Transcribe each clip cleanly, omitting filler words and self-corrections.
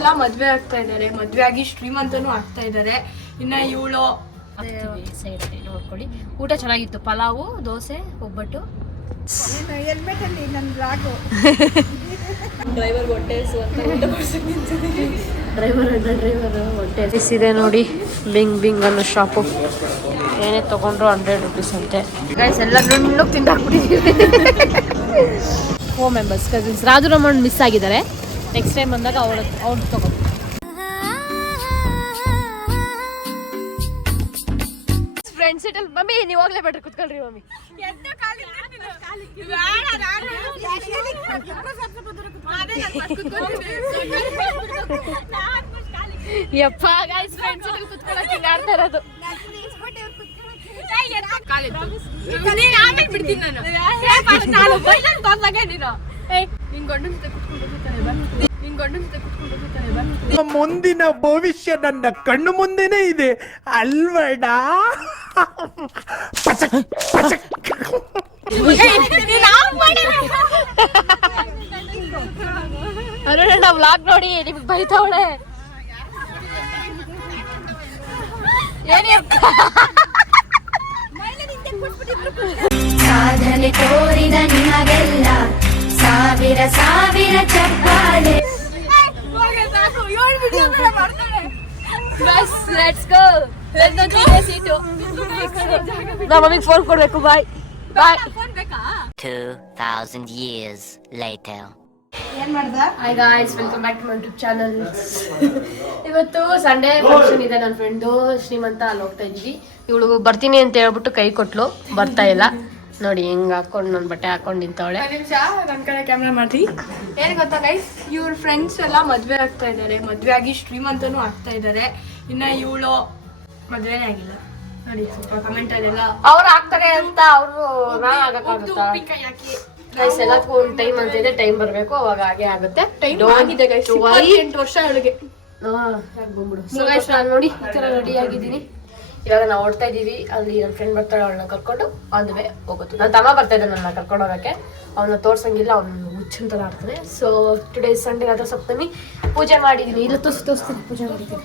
ಎಲ್ಲ ಮದ್ವೆ ಆಗ್ತಾ ಇದ್ದಾರೆ, ಮದ್ವೆ ಆಗಿ ಶ್ರೀಮಂತನೂ ಆಗ್ತಾ ಇದ್ದಾರೆ. ಇನ್ನ ಇವಳು ಸೈಡ್ ನೋಡ್ಕೊಳ್ಳಿ. ಊಟ ಚೆನ್ನಾಗಿತ್ತು, ಪಲಾವು, ದೋಸೆ, ಒಬ್ಬಟ್ಟು. ಹೆಲ್ಮೆಟ್ ಅಲ್ಲಿ ನನ್ನ ಬ್ಲಾಗು ಡ್ರೈವರ್ ಹೊಟ್ಟೆ ಡ್ರೈವರ್ ಹೊಟ್ಟೆ ಇದೆ ನೋಡಿ. ಬಿಂಗ್ ಬಿಂಗ್ ಅನ್ನೋ ಶಾಪು. ಏನೇ ತಗೊಂಡ್ರು 100 rupees ಅಂತೆ. ಗೈಸ್ ಎಲ್ಲ ನುಣ್ಣಗೆ ತಿಂದಾಕ್ಬಿಟ್ಟಿದ್ದೀವಿ. 4 members ಕಸಿನ್ಸ್. ರಾಜುರಮಣ್ ಮಿಸ್ ಆಗಿದ್ದಾರೆ. ನೆಕ್ಸ್ಟ್ ಟೈಮ್ ಬಂದಾಗ ಅವ್ರು ತಗೊಂಡು ಫ್ರೆಂಡ್ಸ್ ಸೀಟಲ್. ಮಮ್ಮಿ ನೀವು ಹೋಗ್ಲೇ ಬೇಡ್ರಿ, ಕುತ್ಕೊಳ್ರಿ ಮಮ್ಮಿ. ಯಪ್ಪ ಗೈಸ್ ಫ್ರೆಂಡ್ಸ್ ಸೀಟಲ್ ಕುತ್ಕೊಳ್ಳೋಕೆ ಆಡ್ತಾ ಇರೋದು. ಮುಂದಿನ ಭವಿಷ್ಯ ನನ್ನ ಕಣ್ಣು ಮುಂದೆನೇ ಇದೆ ಅಲ್ವಡ. ಅರುಣ ವ್ಲಾಗ್ ನೋಡಿ ನಿಮ್ಗೆ ಬೈತಾವಳೆ. ಸಾಧನೆ ತೋರಿದ ನಿಮಗೆಲ್ಲ ಸಾವಿರ ಸಾವಿರ ಚಪ್ಪಾಳೆ. Let's go. ಸೀಟು ನಮ್ಮ ಮಮ್ಮಿಗೆ ಫೋನ್ ಕೊಡ್ಬೇಕು. Bye bye. 2000 years later. Hi guys, welcome back to my YouTube channel. ಇವತ್ತು ಸಂಡೇ ಫಂಕ್ಷನ್ ಇದೆ. ನನ್ನ ಫ್ರೆಂಡು ಶ್ರೀಮಂತ ಅಲ್ಲಿ ಹೋಗ್ತಾ ಇದ್ದೀವಿ. ಇವಳು ಬರ್ತೀನಿ ಅಂತ ಹೇಳ್ಬಿಟ್ಟು ಕೈ ಕೊಟ್ಲು, ಬರ್ತಾ ಇಲ್ಲ ನೋಡಿ. ಹೆಂಗ್ ಹಾಕೊಂಡು ನನ್ನ ಬಟ್ಟೆ ಹಾಕೊಂಡು ನಿಂತವಳೆ. ನಿಮಿಷ ನನ್ನ ಕಡೆ ಕ್ಯಾಮ್ರಾ ಮಾಡ್ರಿ. ಏನ್ ಗೊತ್ತಾ ಗೈಸ್, ಇವ್ರ ಫ್ರೆಂಡ್ಸ್ ಎಲ್ಲ ಮದ್ವೆ ಆಗ್ತಾ ಇದ್ದಾರೆ, ಮದ್ವೆ ಆಗಿ ಶ್ರೀಮಂತನೂ ಆಗ್ತಾ ಇದ್ದಾರೆ. ಇನ್ನ ಇವಳು ಮದ್ವೆನೇ ಆಗಿಲ್ಲ ನೋಡಿ. ಸ್ವಲ್ಪ ಕಮೆಂಟ್ ಅಲ್ಲೆಲ್ಲ ಅವ್ರು ಆಗ್ತಾರೆ ಅಂತ ಅವ್ರು ನಾನ್ ಆಗಕ್ಕಾಗುತ್ತಾ? ಗೈಸ್ ಎಲ್ಲಕ್ಕೂ ಒಂದು ಟೈಮ್ ಅಂತ ಇದೆ, ಟೈಮ್ ಬರ್ಬೇಕು, ಅವಾಗ ಹಾಗೆ ಆಗುತ್ತೆ. ಟೈಮ್ ಆಗಿದೆ ಗೈಸ್, 28 ವರ್ಷ ಅವಳಿಗೆ. ಸೊ ಗೈಸ್ ನಾನು ನೋಡಿ ಈ ತರ ರೆಡಿ ಆಗಿದ್ದೀನಿ. ಇವಾಗ ನಾವು ಓಡ್ತಾ ಇದೀವಿ. ಅಲ್ಲಿ ನನ್ನ ಫ್ರೆಂಡ್ ಬರ್ತಾಳೆ, ಅವಳನ್ನ ಕರ್ಕೊಂಡು ಆನ್ ದ ವೇ ಹೋಗುತ್ತೆ. ನನ್ನ ತಮ್ಮ ಬರ್ತಾ ಇದ್ದೆ ನನ್ನ ಕರ್ಕೊಂಡು ಹೋಗಕ್ಕೆ. ಅವನ್ನ ತೋರ್ಸಂಗಿಲ್ಲ, ಅವ್ನು ಹುಚ್ಚಂತ ಆಡ್ತಾನೆ. So today Sunday Ratha Saptami. ಪೂಜೆ ಮಾಡಿದ್ದೀನಿ, ಇಲ್ಲ ತೋರಿಸ್ತೀನಿ. ಪೂಜೆ ಮಾಡಿದ್ದೀನಿ,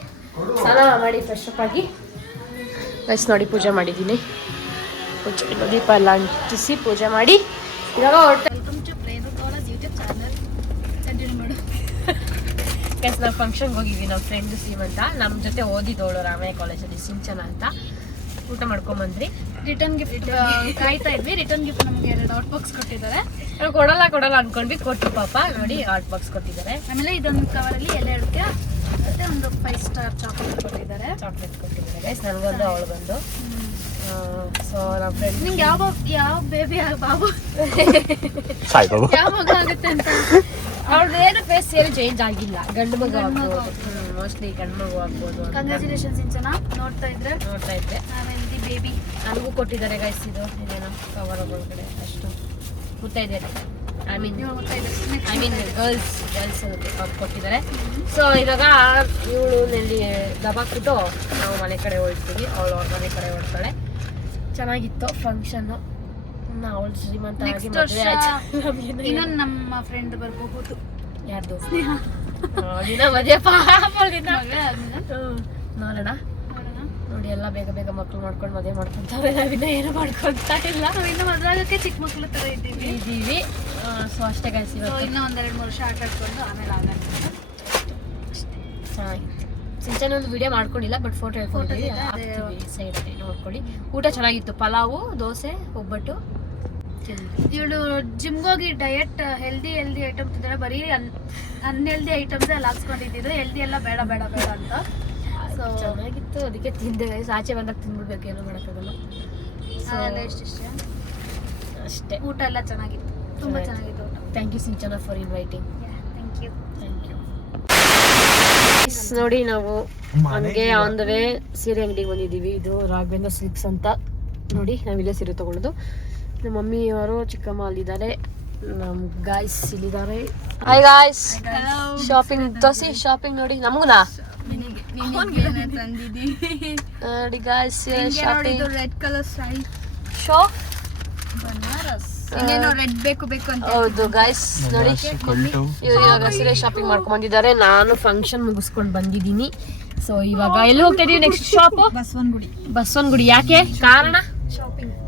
ಸ್ನಾನ ಮಾಡಿ ಫ್ರೆಶ್ ಅಪ್ ಆಗಿ ಗೈಸ್ ನೋಡಿ ಪೂಜೆ ಮಾಡಿದ್ದೀನಿ. ಪೂಜೆ ದೀಪ ಎಲ್ಲ ಅಂಟಿಸಿ ಪೂಜೆ ಮಾಡಿ ಇವಾಗ ಹೊರಟ. ಗೈಸ್ ನಾವು ಫಂಕ್ಷನ್ಗೆ ಹೋಗಿದ್ವಿ. ನಮ್ಮ ಫ್ರೆಂಡ್ ಸೀಮಂತ ನಮ್ಮ ಜೊತೆ ಓದಿದವಳು ರಾಮಯ್ಯ ಕಾಲೇಜಲ್ಲಿ, ಸಿಂಚನ ಅಂತ. ಊಟ ಮಾಡ್ಕೊಂಬಂದ್ರಿ. ರಿಟರ್ನ್ ಗಿಫ್ಟ್ ಕಾಯ್ತಾ ಇದ್ವಿ. ರಿಟರ್ನ್ ಗಿಫ್ಟ್ ನಮ್ಗೆ 2 ಹಾಟ್ ಬಾಕ್ಸ್ ಕೊಟ್ಟಿದ್ದಾರೆ. ನಾವು ಕೊಡಲ್ಲ ಅನ್ಕೊಂಡ್ವಿ, ಕೊಟ್ಟು ಪಾಪ ನೋಡಿ ಹಾಟ್ ಬಾಕ್ಸ್ ಕೊಟ್ಟಿದ್ದಾರೆ. ಆಮೇಲೆ ಇದೊಂದು ಕವರಲ್ಲಿ ಎಲೆಡಿಕೆ ಮತ್ತೆ ಒಂದು 5 ಸ್ಟಾರ್ ಚಾಕ್ಲೇಟ್ ಕೊಟ್ಟಿದ್ದಾರೆ. ಗೈಸ್ ನನಗೊಂದು ಅವಳಿಗೊಂದು. ಸೊ ನಮ್ಮ ಫ್ರೆಂಡ್ ನಿಂಗೆ ಯಾವ ಬೇಬಿ ಬಾಬು ಯಾವ ಮಗ ಆಗುತ್ತೆ ಅಂತ ಅವ್ರದ್ದು ಏನು ಫೇಸ್ ಏನು ಚೇಂಜ್ ಆಗಿಲ್ಲ. ಗಂಡು ಮಗು ಆಗ್ಬೋದು, ಮೋಸ್ಟ್ಲಿ ಗಂಡು ಮಗು ಆಗ್ಬೋದು. ಕಂಗ್ರ್ಯಾಚುಲೇಷನ್ಸ್ ಇಂಚನ. ನೋಡ್ತಾ ಇದ್ದೆ ಆಮೇಲೆ ಬೇಬಿ ನನಗೂ ಕೊಟ್ಟಿದ್ದಾರೆ ಗೈಸ್. ಇದೇನೋ ಕವರ್ ಒಳಗಡೆ ಅಷ್ಟು ಮುತ್ತೈದೆ, ಐ ಮೀನ್ ಗರ್ಲ್ಸ್ ಕೊಟ್ಟಿದ್ದಾರೆ. ಸೊ ಇವಾಗ ಇವಳು ನೆಲ್ಲಿ ದಬಾಕ್ಬಿಟ್ಟು ನಾವು ಮನೆ ಕಡೆ ಹೊಳ್ತೀವಿ, ಅವಳು ಅವ್ರ ಮನೆ ಕಡೆ ಹೊಡ್ತಾಳೆ. ಚೆನ್ನಾಗಿತ್ತು ಫಂಕ್ಷನ್ನು. ಅವಳು ಶ್ರೀಮಂತ ಆಗಿ ಮದುವೆ ಆಯ್ತು. ಇನ್ನೊಂದು ನಮ್ಮ ಫ್ರೆಂಡ್ ಬರ್ಬಹುದು. ಯಾರ್ದು? ದಿನ ಮದುವೆ ನೋಡೋಣ ನೋಡಿ. ಎಲ್ಲ ಬೇಗ ಬೇಗ ಮಕ್ಳು ಮಾಡ್ಕೊಂಡು ಮದುವೆ ಮಾಡ್ಕೊಂತಾರೆ. ನಾವಿನ್ನ ಏನು ಮಾಡ್ಕೊಂತಾ ಇಲ್ಲ. ಇನ್ನು ಮದುವೆ ಆಗೋಕ್ಕೆ ಚಿಕ್ಕ ಮಕ್ಳು ತರ ಇದ್ದೀವಿ. ಸೊ ಅಷ್ಟೇ ಗೈಸ್. ಇನ್ನೂ 1-2 ವರ್ಷ ಆಟ ಆಡ್ಕೊಂಡು ಆಮೇಲೆ ಆಗುತ್ತೆ. ಚೆನ್ನಾಗಿತ್ತು. ಸಿಂಚನ ಒಂದು ವಿಡಿಯೋ ಮಾಡ್ಕೊಂಡಿಲ್ಲ, ಬಟ್ ಫೋಟೋ ಹಾಕ್ತೀವಿ ಸೈಡ್ ನೋಡ್ಕೊಳ್ಳಿ. ಊಟ ಚೆನ್ನಾಗಿತ್ತು, ಪಲಾವು, ದೋಸೆ, ಒಬ್ಬಟ್ಟು. ಇವಳು ಜಿಮ್ಗೆ ಹೋಗಿ ಡಯಟ್ ಹೆಲ್ದಿ ಐಟಮ್ ತಿಂದರೆ ಬರೀ ಅನ್ಹೆಲ್ದಿ ಐಟಮ್ಸ್ ಅಲ್ಲಿ ಹಾಕ್ಸ್ಕೊಂಡಿದ್ದು. ಹೆಲ್ದಿ ಎಲ್ಲ ಬೇಡ ಅಂತ. ಸೊ ಚೆನ್ನಾಗಿತ್ತು, ಅದಕ್ಕೆ ತಿಂದೆ ಗೈಸ್. ಆಚೆ ಬಂದಾಗ ತಿನ್ಬಿಡ್ಬೇಕು, ಏನೋ ಮಾಡೋಕ್ಕಾಗಲ್ಲ. ಇಷ್ಟೇ ಅಷ್ಟೇ. ಊಟ ಎಲ್ಲ ಚೆನ್ನಾಗಿತ್ತು, ತುಂಬ ಚೆನ್ನಾಗಿತ್ತು ಊಟ. Thank you Sinchana for inviting. Thank you. ನೋಡಿ ನಾವು ನಮಗೆ ಆನ್ ದ ವೇ ಸೀರೆ ಅಂಗಡಿಗೆ ಬಂದಿದ್ದೀವಿ. ಇದು ರಾಘವೇಂದ್ರ ಸಿಲ್ಕ್ಸ್ ಅಂತ ನೋಡಿ. ನಾವಿಲ್ಲೇ ಸೀರೆ ತಗೊಳ್ಳೋದು. ನಮ್ಮ ಮಮ್ಮಿ ಅವರು ಚಿಕ್ಕಮ್ಮ ಅಲ್ಲಿದ್ದಾರೆ, ನಮ್ಮ ಗಾಯ್ಸ್ ಇಲ್ಲಿದ್ದಾರೆ. ಹಾಯ್ ಗಾಯ್ಸ್, ಶಾಪಿಂಗ್ ತೋರಿಸಿ. ಶಾಪಿಂಗ್ ನೋಡಿ ನಮಗುನಾ ನೋಡಿ guys. Shopping red colour sari show Banaras. ಇನ್ನೇನೋ ರೆಡ್ ಬೇಕು ಅಂತ ಹೌದು ಗೈಸ್ ನೋಡಿ ಇವ್ರು ಇವಾಗ ಸೀರೆ ಶಾಪಿಂಗ್ ಮಾಡ್ಕೊಂಡ್ ಬಂದಿದ್ದಾರೆ. ನಾನು ಫಂಕ್ಷನ್ ಮುಗಿಸ್ಕೊಂಡು ಬಂದಿದ್ದೀನಿ. ಸೊ ಇವಾಗ ಎಲ್ಲಿ ಹೋಗ್ತಾ ಇದೀವಿ ನೆಕ್ಸ್ಟ್ ಶಾಪ್? ಬಸವನಗುಡಿ. ಯಾಕೆ ಕಾರಣ?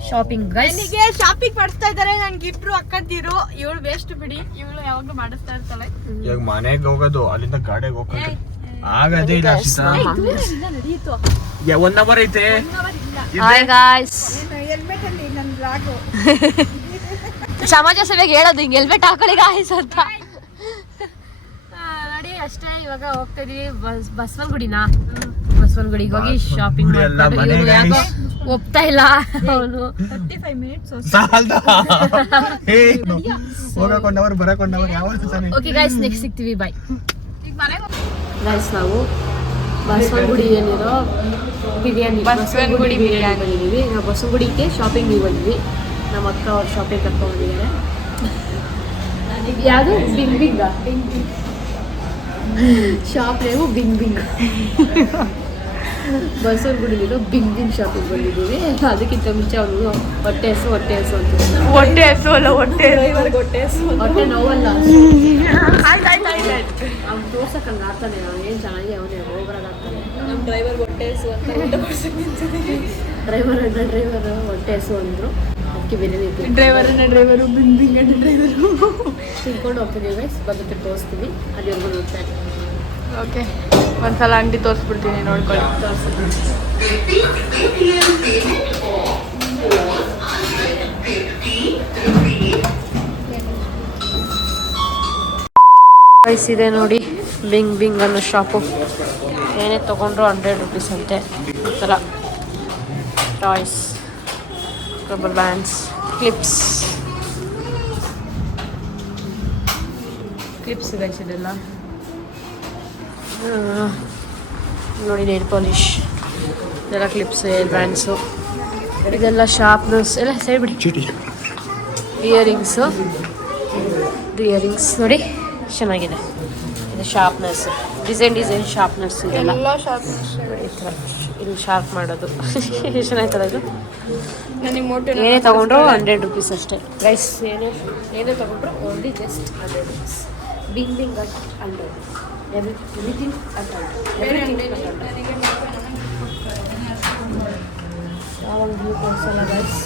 Shopping guys. ನನಗೆ ಶಾಪಿಂಗ್ ಮಾಡಿಸ್ತಾ ಇದ್ದಾರೆ. ನನ್ಗೆ ಇಬ್ರು ಅಕ್ಕಂದಿರು. ಇವಳು ವೇಸ್ಟ್ ಬಿಡಿ, ಇವಳು ಯಾವಾಗ್ಲೂ ಮಾಡಿಸ್ತಾ ಇರ್ತಾಳೆ. ಇವಾಗ ಮನೆಗೆ ಹೋಗೋದು, ಅಲ್ಲಿಂದ ಗಾಡಿಗೆ ಹೋಗೋದು ಆಗದೇ ಇಲ್ಲ. ಒಂದ್ ಅವರ್ ಐತೆ. Hi guys. ಹೆಲ್ಮೆಟ್ ಅಲ್ಲಿ ನನ್ನ ಬ್ಲಾಗು. ಸಮಾಜ ಸೇವೆಗೆ ಹೇಳೋದು ಹಿಂಗೆ ಹೆಲ್ಮೆಟ್ ಹಾಕೊಳ್ಳಿ ಗಾಯ್ಸ್ ಅಂತ. ನೋಡಿ ಅಷ್ಟೇ. ಇವಾಗ ಹೋಗ್ತಾ ಇದೀವಿ ಬಸವನಗುಡಿಗೆ ಹೋಗಿ ಶಾಪಿಂಗ್ ಯಾಕೋ ಒಪ್ತಾ ಇಲ್ಲ ಅವನು. 35 minutes ಹೋಗಕೊಂಡವ್ರು ಬರಕೊಂಡವ್ರು ಯಾವ. ಓಕೆ ಗೈಸ್, ನೆಕ್ಸ್ಟ್ ಸಿಗ್ತೀವಿ. Bye guys. ನಾವು ಬಸವನಗುಡಿಯಲ್ಲಿರೋ ಬಸವನಗುಡಿ ಬಿರಿಯಾನಿ ಬಂದಿದ್ದೀವಿ. ನಾವು ಬಸವನಗುಡಿಗೆ ಶಾಪಿಂಗಿಗೆ ಬಂದಿದ್ವಿ. ನಮ್ಮ ಅಕ್ಕ ಅವ್ರು ಶಾಪಿಂಗ್ ಕರ್ಕೊಂಡು ಬಂದಿದ್ದಾರೆ. ಯಾವುದು ಬಿಂಗ್ ಶಾಪ್ ನೇಮು ಬಿಂಗ್. ಬಸವನಗುಡಿಲಿರೋ ಬಿಂಗ್ ಶಾಪಿಂಗ್ ಬಂದಿದ್ದೀವಿ. ಅದಕ್ಕಿಂತ ಮುಂಚೆ ಅವನು ಹೊಟ್ಟೆ ಹಸು ಅಂತ ಹೊಟ್ಟೆ ನೋವಲ್ಲ ಅವ್ನು ತೋರ್ಸಕ್ಕಂಗೆ ಆಡ್ತಾನೆ. ಏನು ಚೆನ್ನಾಗಿ ಅವನೇ ಓವರಾಗಿ ಆಗ್ತಾನೆ. ನಮ್ಮ ಡ್ರೈವರ್ ಹೊಟ್ಟೆ ಹಸು ಅಂತ ಡ್ರೈವರ್ ಹೊಟ್ಟೆ ಹಸು ಅಂದರು. ಅದಕ್ಕೆ ಬಿರಿಯಾನಿ ಡ್ರೈವರು ತಿನ್ಕೊಂಡು ಹೋಗ್ತಿದ್ದೀವಿ ಗೈಸ್. ಬಂದಕ್ಕೆ ತೋರಿಸ್ತೀವಿ. ಅಲ್ಲಿವರೆಗೂ ನೋಡ್ತಾ ಇದ್ದೀವಿ. ಓಕೆ, ಒಂದ್ಸಲ ಅಂಗಡಿ ತೋರಿಸ್ಬಿಡ್ತೀನಿ, ನೋಡ್ಕೊಳ್ಳಿ. ಗೈಸ್ ಇದೆ ನೋಡಿ ಬಿಂಗ್ ಅನ್ನೋ ಶಾಪು. ಏನೇ ತೊಗೊಂಡ್ರು 100 rupees ಅಂತೆ. ಈ ಥರ toys, rubber bands, clips guys ಇದೆಲ್ಲ ನೋಡಿ. ನೇಲ್ ಪಾಲಿಶ್ ಇದೆಲ್ಲ ಕ್ಲಿಪ್ಸ್, ಏರ್ ಬ್ಯಾಂಡ್ಸು, ಇದೆಲ್ಲ ಶಾರ್ಪ್ನರ್ಸ್ ಎಲ್ಲ ಸೇರಿಬಿಡಿ. ಇಯರಿಂಗ್ಸ್ ನೋಡಿ ಚೆನ್ನಾಗಿದೆ. ಇದು ಶಾರ್ಪ್ನರ್ಸ್, ಡಿಸೈನ್ ಶಾರ್ಪ್ನರ್ಸ್ ಇದೆಲ್ಲ. ಈ ಥರ ಇದು ಶಾರ್ಪ್ ಮಾಡೋದು ಎಷ್ಟು ಚೆನ್ನಾಯ್ತಲ್ಲ ಇದು. ಏನೇ ತೊಗೊಂಡ್ರು 100 rupees ಅಷ್ಟೇ ಗೈಸ್. ಏನೇ ತೊಗೊಂಡ್ರು only just 100 rupees. Being at 100. Everything at 100. ಯಾವಾಗ ವ್ಯೂ ಕೊಡ್ಸಲ್ಲ ಗೈಸ್.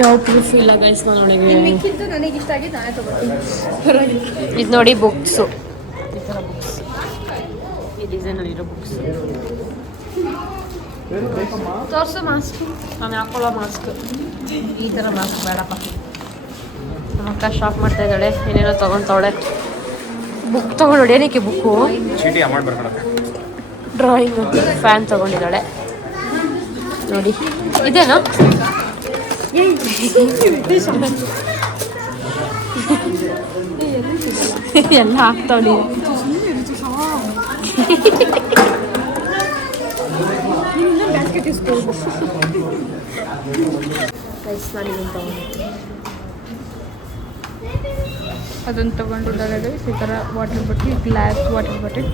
ಯಾವ ಪ್ರೂಫ್ ಇಲ್ಲ ಗೈಸ್. ನನಗೆ ಇಷ್ಟ ಆಗಿ ನಾನೇ ತಗೊಳ್ತೀನಿ. ಇದು ನೋಡಿ ಬುಕ್ಸು, ಈ ಥರ ಬುಕ್ಸ್, ಈ ಡಿಸೈನಲ್ಲಿರೋ ಬುಕ್ಸ್. ತೋರಿಸು ಮಾಸ್ಕ್. ನಾನು ಹಾಕೊಳ್ಳೋ ಮಾಸ್ಕ್. ಈ ಥರ ಮಾಸ್ಕ್ ಬೇಡಪ್ಪ. ನಮ್ಮ ಅಕ್ಕ ಶಾಪ್ ಮಾಡ್ತಾ ಇದ್ದಾಳೆ, ಏನೇನೋ ತೊಗೊಳ್ತಾವಳೆ. ಬುಕ್ ತೊಗೊಂಡು ಏನಕ್ಕೆ ಬುಕ್ಕು? ಡ್ರಾಯಿಂಗ್ ಫ್ಯಾನ್ ತೊಗೊಂಡಿದ್ದಾಳೆ ನೋಡಿ. ಇದೇನಾ? ಎಲ್ಲ ಹಾಕ್ತಾವಳಿ. ಅದನ್ನು ತೊಗೊಂಡಿದ್ದಾರೆ ಈ ಥರ water bottle, glass water bottle.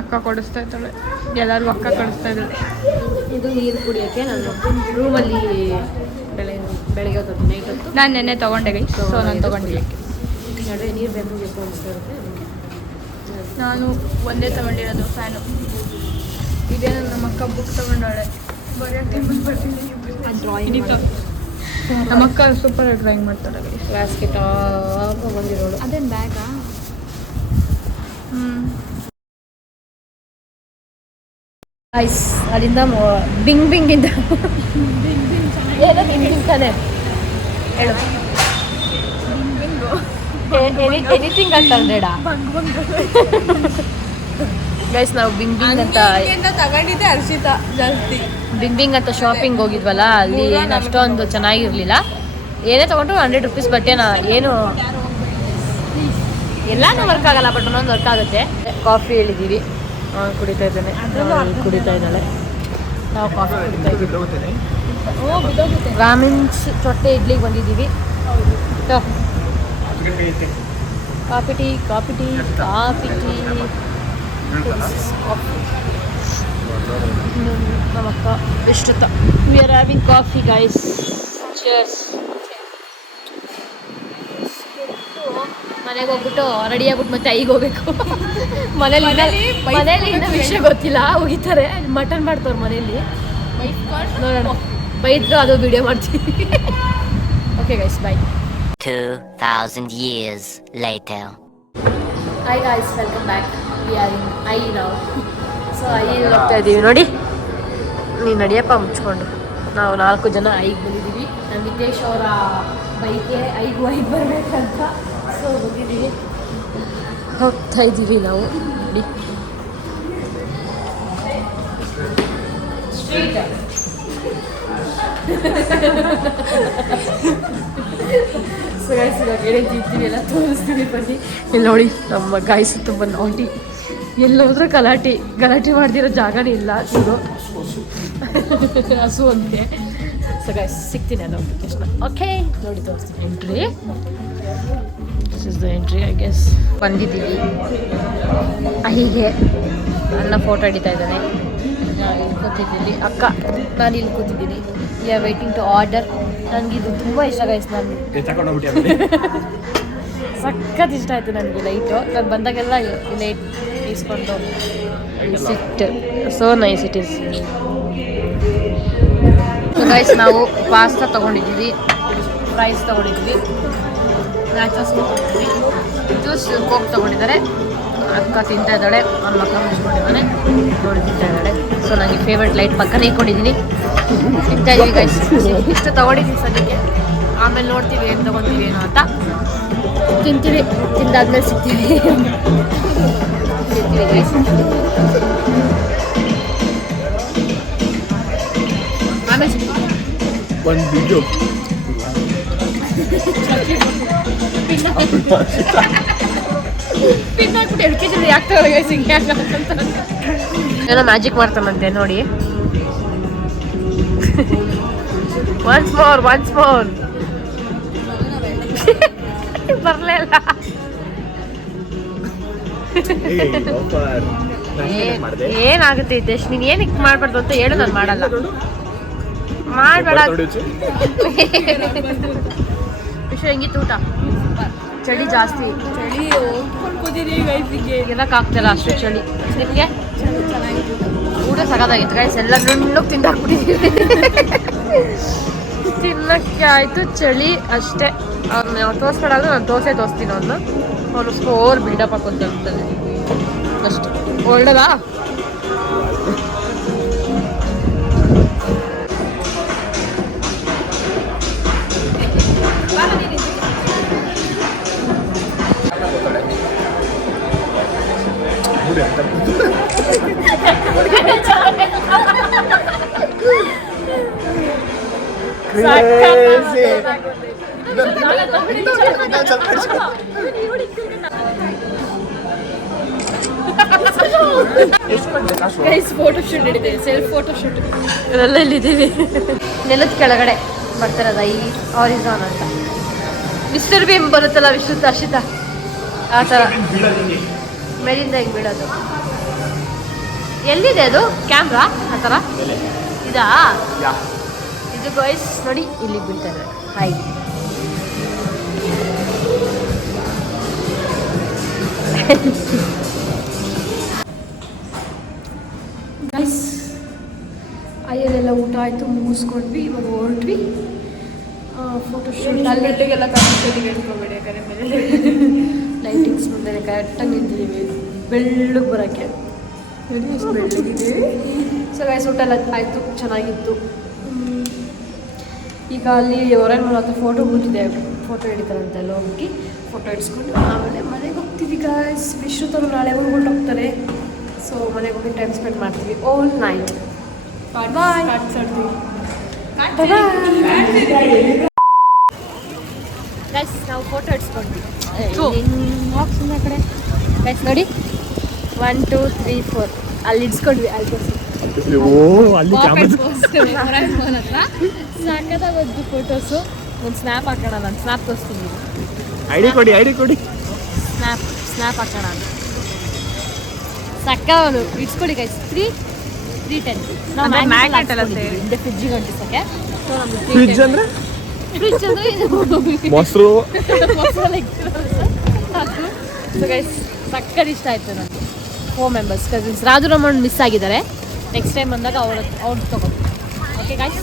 ಅಕ್ಕ ಕೊಡಿಸ್ತಾ ಇದ್ದಾಳೆ, ಎಲ್ಲರೂ ಅಕ್ಕ ಕೊಡಿಸ್ತಾ ಇದ್ದಾಳೆ. ಇದು ನೀರು ಕುಡಿಯೋಕ್ಕೆ ನಾನು ರೂಮಲ್ಲಿ ಬೆಳಗ್ಗೆ ಹೊತ್ತು ನೈಟ್ ಹೊತ್ತು ನಾನು ನೆನ್ನೆ ತೊಗೊಂಡೆ ಗೈ. ಸೊ ನಾನು ತೊಗೊಂಡಿಲ್ಲ. ನಡುವೆ ನೀರು ಬೇಕು ಅನಿಸ್ತಾ ಇರುತ್ತೆ. ನಾನು ಒಂದೇ ತೊಗೊಂಡಿರೋದು ಫ್ಯಾನು. ಇದೇ ನಮ್ಮ ಅಕ್ಕ ಬುಕ್ ತೊಗೊಂಡಾಳೆ. ಬರೆಯೋಕ್ಕೆ ಬರ್ತೀನಿ. ನಮ್ಮ ಅಕ್ಕ ಸೂಪರ್ ಡ್ರಾಯಿಂಗ್ ಮಾಡ್ತಾಳೆ. ಕ್ಲಾಸ್ಗೆಟ್ ಬಂದಿರೋಳು. ಅದೇನು ಬ್ಯಾಗಾ? ಐಸ್ ಅಲ್ಲಿಂದ ಬಿಂಗ್ ಇಂದ ಏನೋ ಬಿಂಗ್ ತಾನೆ ಹೇಳು. ಎನಿಥಿಂಗ್ ಅಂತ 100 ಗೈಸ್. ನಾವು ಬಿಂಗ್ ಅಂತ ತಗೊಂಡಿದ್ದೆ ಹರ್ಷಿತಾ ಜಾಸ್ತಿ. ಬಿಂಗ್ ಅಂತ ಶಾಪಿಂಗ್ ಹೋಗಿದ್ವಲ್ಲ, ಅಲ್ಲಿ ಏನು ಅಷ್ಟೊಂದು ಚೆನ್ನಾಗಿರ್ಲಿಲ್ಲ. ಏನೇ ತೊಗೊಂಡ್ರು 100 rupees. ಬಟ್ಟೆನ ಏನು ಎಲ್ಲಾನು ವರ್ಕ್ ಆಗಲ್ಲ, ಬಟ್ ಒಂದೊಂದು ವರ್ಕ್ ಆಗುತ್ತೆ. ಕಾಫಿ ಹೇಳಿದ್ದೀವಿ, ಕುಡಿತಾ ಇದ್ದಾನೆ, ಕುಡಿತಾ ಇದ್ದಾಳೆ. ನಾವು ಕಾಫಿ ಕುಡಿತಾ ಇದ್ದೀವಿ. ಬ್ರಾಹ್ಮಿನ್ಸ್ ಚೊಟ್ಟೆ ಇಡ್ಲಿಗೆ ಬಂದಿದ್ದೀವಿ. ಕಾಫಿ ಟೀ ನಮ್ಮ ಅಕ್ಕ Vishruta. We are having coffee guys. Cheers. ಮನೆಗೆ ಹೋಗ್ಬಿಟ್ಟು ರೆಡಿ ಆಗ್ಬಿಟ್ಟು ಮತ್ತೆ ಐಗೆ ಹೋಗ್ಬೇಕು. ಮನೇಲಿ ಇನ್ನೂ ವಿಷಯ ಗೊತ್ತಿಲ್ಲ, ಹೋಗಿತಾರೆ ಮಟನ್ ಮಾಡ್ತವ್ರು ಮನೇಲಿ. ನೋಡೋಣ, ಬೈದ್ರು ಅದು ವಿಡಿಯೋ ಮಾಡ್ತೀವಿ. Okay guys, bye. 2,000 years later. Hi guys, welcome back. We are in I ನಾವು. ಸೊ ಐಗೆ ಹೋಗ್ತಾ ಇದ್ದೀವಿ ನೋಡಿ. ನೀನು ನಡಿಯಪ್ಪ ಮುಚ್ಕೊಂಡು. ನಾವು 4 ಜನ ಐಗೆ ಬಂದಿದ್ದೀವಿ. ನಮ್ಮ ನಿತೇಶ್ ಅವರ ಬೈಕೆ ಐಗೆ ಬರಬೇಕಂತ. ಸೊ ಬಂದಿದ್ದೀವಿ, ಹೋಗ್ತಾ ಇದ್ದೀವಿ ನಾವು ನೋಡಿ. ಸ್ಟ್ರೀಟ್ ಸೊ ಗಾಯ್ಸ್, ಇವಾಗ ಏನೈತಿ ಇದ್ದೀವಿ ಎಲ್ಲ ತೋರಿಸ್ತೀವಿ ಬನ್ನಿ. ಇಲ್ಲಿ ನೋಡಿ, ನಮ್ಮ ಗಾಯ್ಸ್ ತುಂಬ ನಾಟಿ. ಎಲ್ಲೋದ್ರೂ ಗಲಾಟೆ ಮಾಡ್ದಿರೋ ಜಾಗನೇ ಇಲ್ಲ. ಇದು ಹಸು ಅಂತೆ. ಸೊ ಗಾಯ್ಸ್, ಸಿಗ್ತೀನಿ ನಾನು ತಕ್ಷಣ. ಓಕೆ, ನೋಡಿ ತೋರಿಸ್ತೀನಿ. Entry, this is the entry I guess. ಬಂದಿದ್ದೀವಿ. ಹೀಗೆ ಅಣ್ಣ ಫೋಟೋ ಹಿಡಿತಾ ಇದ್ದಾನೆ. ನಾನು ಇಲ್ಲಿ ಕೂತಿದ್ದೀನಿ, ಅಕ್ಕ ನಾನು ಇಲ್ಲಿ ಕೂತಿದ್ದೀನಿ. We are waiting to order. ನನಗಿದು ತುಂಬ ಇಷ್ಟ ಗಾಯ್ಸ್. ನಾನು ಸಖತ್ ಇಷ್ಟ ಆಯಿತು ನನಗೆ ಲೈಟು. ನಾನು ಬಂದಾಗೆಲ್ಲ ಈ ಲೈಟ್ ಇಸ್ಕೊಂಡು sit. So nice it is. So guys, ನಾವು ಪಾಸ್ತಾ ತೊಗೊಂಡಿದ್ದೀವಿ, ರೈಸ್ ತೊಗೊಂಡಿದ್ದೀವಿ, ನ್ಯಾಚೋಸ್ ತೊಗೊಂಡಿದ್ದೀವಿ, ಜ್ಯೂಸ್ ಕೋಕ್ ತೊಗೊಂಡಿದ್ದಾರೆ. ಅಕ್ಕ ತಿಂತಾ ಇದ್ದಾಳೆ, ನನ್ನ ಮಕ್ಕ ಮುಚ್ಕೊಂಡಿದ್ದಾನೆ, ನೋಡಿ ತಿಂತಾ ಇದ್ದಾಳೆ. ಸೊ ನನಗೆ ಫೇವ್ರೆಟ್ ಲೈಟ್ ಪಕ್ಕನೇ ಇಟ್ಕೊಂಡಿದ್ದೀನಿ, ತಿಂತಾ ಇದ್ದೀವಿ ಗೈಸ್. ಇಷ್ಟು ತೊಗೊಂಡಿದ್ದೀನಿ ಸದ್ಯಕ್ಕೆ, ಆಮೇಲೆ ನೋಡ್ತೀವಿ ಏನು ತೊಗೊತೀವಿ ಏನೋ ಅಂತ. ತಿಂತೀವಿ, ತಿಂದಾದ್ಮೇಲೆ ಸಿಗ್ತೀವಿ. ತಿಂತೀವಿ ಗೈಸ್. ಆಮೇಲೆ ಸಿಗ್ತೀವಿ. ಒಂದು ಬಿದ್ದು ಪಿನ್ನಾಕ್ಬಿಟ್ಟು 2 kg ಯಾಕೆ ತಗೊಳ್ಳಿ ಸಿಂಗೆ ಅಂತ ಏನೋ ಮ್ಯಾಜಿಕ್ ಮಾಡ್ತಾನಂತೆ ನೋಡಿ. ಒನ್ಸ್ ಮೋರ್ ಬರಲೇ ಇಲ್ಲ. ಏನಾಗುತ್ತೆ ಹಿತೇಶ್, ನೀನು ಏನಕ್ಕೆ ಮಾಡಬಾರ್ದು ಅಂತ ಹೇಳು, ನಾನು ಮಾಡಲ್ಲ. ಮಾಡಬೇಡ. ವಿಷಯ ಹೆಂಗಿತ್ತು ಊಟ? ಚಳಿ ಜಾಸ್ತಿ, ಚಳಿ ಇರೋಕ್ಕಾಗ್ತಿಲ್ಲ, ಅಷ್ಟು ಚಳಿ. ನಿಮಗೆ ಊಟ ಸಖತ್ತಾಗಿತ್ತು ಗೈಸ್. ಎಲ್ಲ ನುಣ್ಣಗೆ ತಿಂದಾಕ್ಬಿಟ್ಟಿದ್ದೀವಿ. ತಿನ್ನಕ್ಕೆ ಆಯಿತು, ಚಳಿ ಅಷ್ಟೇ. ಅವ್ರನ್ನ ತೋರಿಸ್ಬೇಡಾದ್ರೆ ನಾನು ತೋರಿಸ್ತೀನಿ ಅವನು ಸ್ಕೋರ್ ಬಿಲ್ಡಪ್ ಹಾಕೊಂತ ಇರ್ತಾನೆ ಅಷ್ಟೇ. ಒಳ್ಳೆದಾ? ಫೋಟೋ ಶೂಟ್ ಹಿಡಿದೇವೆ, ಸೆಲ್ಫ್ ಫೋಟೋ ಶೂಟ್. ಇದೆಲ್ಲ ಇಲ್ಲಿದ್ದೀವಿ. ನೆಲದ ಕೆಳಗಡೆ ಬರ್ತಾರದ ಈ ಆರಿಜಾನ್ ಅಂತ. ಮಿಸ್ಟರ್ ಬೀಮ್ ಬರುತ್ತಲ್ಲ ವಿಶ್ರುತ ಅರ್ಷಿತಾ, ಆ ಥರ ಮೇಲಿಂದ ಹಿಂಗೆ ಬೀಳೋದು. ಎಲ್ಲಿದೆ ಅದು ಕ್ಯಾಮ್ರಾ? ಆ ಥರ ಇದಾ? ಇದು ಗಾಯ್ಸ್ ನೋಡಿ, ಇಲ್ಲಿ ಬೀಳ್ತಾರೆ. ಹಾಯ್ ಗೈಸ್, ಅಯ್ಯಲ್ಲೆಲ್ಲ ಊಟ ಆಯಿತು, ಮುಗಿಸ್ಕೊಂಡ್ವಿ. ಇವಾಗ ಹೊರಟ್ವಿ ಫೋಟೋ ಶೂಟ್. ಅಲ್ಲಿಗೆಲ್ಲ ಕರ್ಕೊಂಡು ಹೇಳ್ಕೊಬೇಡಿ, ಯಾಕಂದರೆ ಮೇಲೆ ಲೈಟಿಂಗ್ಸ್ ಮುಂದೆ ಕರೆಕ್ಟಾಗಿ ನಿಂತಿದ್ದೀವಿ ಬೆಳ್ಳಗೆ ಬರೋಕ್ಕೆ. ಎಷ್ಟು ಬೆಳ್ಳಗಿದ್ದೀವಿ. ಸೊ ಗೈಸ್, ಊಟ ಎಲ್ಲ ಆಯಿತು, ಚೆನ್ನಾಗಿತ್ತು. ಈಗ ಅಲ್ಲಿ ಹೊರಗಡೆ ಹತ್ರ ಫೋಟೋ ಕೂತಿದೆ, ಫೋಟೋ ಹಿಡಿತಾರಂತೆ. ಎಲ್ಲ ಹೋಗಿ ಫೋಟೋ ಹಿಡಿಸ್ಕೊಂಡು ಆಮೇಲೆ ಮನೆಗೆ ಹೋಗ್ತೀವಿ ಗೈಸ್. ವಿಶ್ರುತರು ನಾಳೆ ಊರ್ಕೊಂಡು ಹೋಗ್ತಾರೆ. ಸೊ ಮನೆಗೆ ಹೋಗಿ ಟೈಮ್ ಸ್ಪೆಂಡ್ ಮಾಡ್ತೀವಿ ಆಲ್ ನೈಟ್. ಬಾಯ್. ಗೈಸ್, ನಾವು ಫೋಟೋ ಹಿಡಿಸ್ಕೊಂಡ್ವಿ. ಕಡೆ ಗೈಸ್ ನೋಡಿ, 1 2 3 4 ಅಲ್ಲಿ ಇಡ್ಸ್ಕೊಂಡ್ವಿ. ಅಲ್ಲಿ ಸಾಕದಾಗದ್ದು ಫೋಟೋಸು. ಒಂದು ಸ್ನ್ಯಾಪ್ ಹಾಕೋಣ, ನಾನು ಸ್ನ್ಯಾಪ್ ತೋರಿಸ್ತೀನಿ. ಐಡಿ ಕೊಡಿ. ಸ್ನ್ಯಾಪ್ ಹಾಕೋಣ. ಸಕ್ಕವನು ಇಡ್ಸ್ಕೊಡಿ ಗೈಸ್. 3 310 ನಾವು magnet ಎಲ್ಲ ಸೇರಿ. ಹಿಂದೆ ಫ್ರಿಜ್ಜಿಗೆ ಅಂಟಿಸೋಕೆ ಸೊ ನಮ್ದು ಫ್ರಿಡ್ಜ್ ಅಂದ್ರೆ ಫ್ರಿಡ್ಜ್ ಅಂದ್ರೆ ಮೊಸರು ಸೊ ಗೈಸ್ ಸಕ್ಕತ್ ಇಷ್ಟ ಆಯ್ತು ನನಗೆ 4 members cousins Raju Raman miss ಆಗಿದ್ದಾರೆ ನೆಕ್ಸ್ಟ್ ಟೈಮ್ ಬಂದಾಗ ಅವ್ರು ತಗೋದು ಓಕೆ ಗೈಸ್